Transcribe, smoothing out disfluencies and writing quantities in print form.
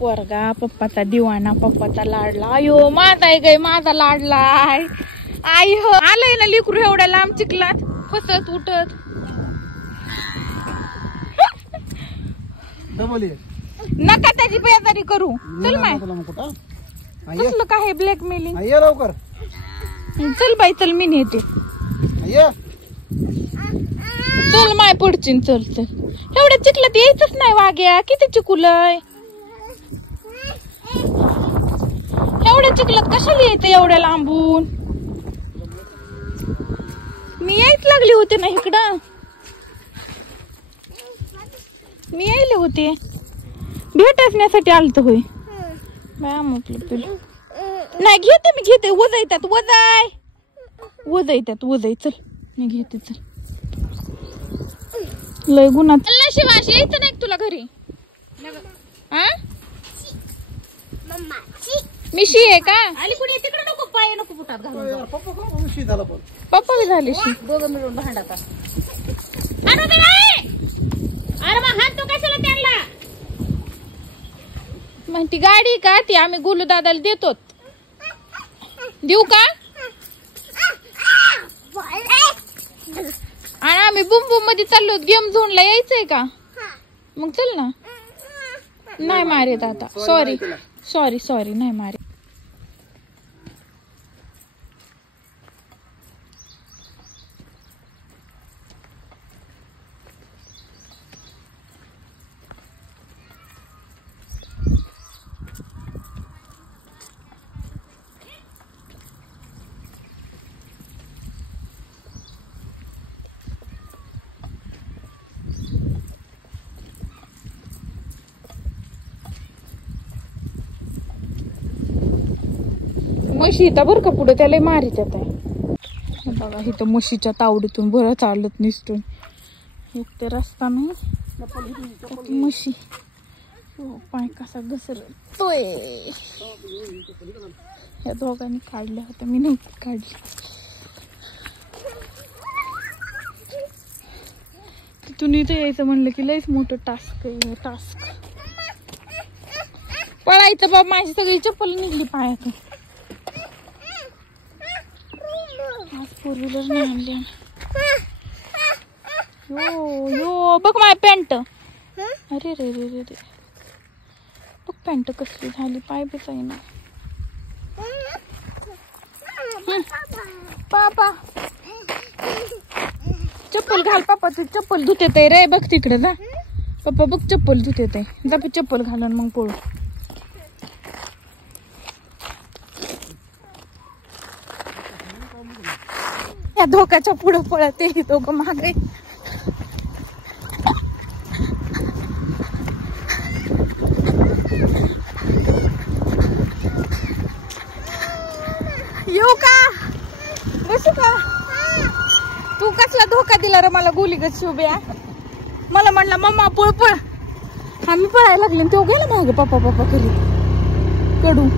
पोरगा पप्पाचा दिवाना, पप्पाचा लाडला. अयो माझा आहे गे, माझा लाडलाय. आई हो आलंय ना लिकरू एवढ्या लांब चिखलात फसत उठत. नका त्याची बेजारी करू. चल माय कसलं काय ब्लॅकमेलिंग. लवकर चल बाई चल मी नेते. चल माय पुढची चल चल. एवढ्या चिखलात यायचंच नाही वाग्या. किती चिखलय एवढ्या चिखलात कशाला यायचं एवढ्या लांबून. मी यायच लागली होते ना इकडं. मी यायले होते भेटण्यासाठी आलत होय. बा म्हटलं तुला नाही घेते मी घेते. वजायतात वजाय वजायतात वजाय. चल मी घेते चल. लय गुन्हा. चल शिवाशी यायचं नाही तुला घरी. मी शी आहे का. आली कुणी तिकडे नको पाय नको फुटात घालून. पप्पा बी झाली शी. दोघं मिळून भांडतात. अरे मग हात तो कशाला त्यांना. माहिती गाडी का ती आम्ही गोलू दादाला देतो. देऊ का. आणि आम्ही बुम बुम मध्ये चाललो गेम झोनला यायचंय का. मग चल ना. नाही मारेत आता. सॉरी सॉरी सॉरी नाही मारे. म्हशी इथं बरं का पुढे त्याला मारीत येत आहे बघा. इथं म्हशीच्या तावडीतून बरं चालत निसटून. एक ते रस्ता नाही म्हशी. पाय कसा घसरतोय. या दोघांनी काढल्या होत्या मी नव्हती काढली. तिथून इथे यायचं म्हणलं की लयच मोठं टास्क आहे. टास्क पळायचं बाबा. माझी सगळी चप्पल निघली पायातून. फोर व्हीलर नाही आणली. यो यो बघ माय पॅन्ट. अरे रे रे रे रे बघ पॅन्ट कसली झाली. पाय बीच आहे ना. पापा चप्पल घाल. पापा तू चप्पल धुते ते रे. बघ तिकडे जा. पप्पा बघ चप्पल धुते ते. जा चप्पल घालून मग पळू. या धोक्याच्या पुढे पळते दोघं मागे. येऊ का बसू का. तू कसला धोका दिला रे मला. गोली गत शोभ्या मला म्हणला मम्मा पळ पळ. आम्ही पळायला लागले. तो गेला मागे पप्पा पप्पा करीत कडू.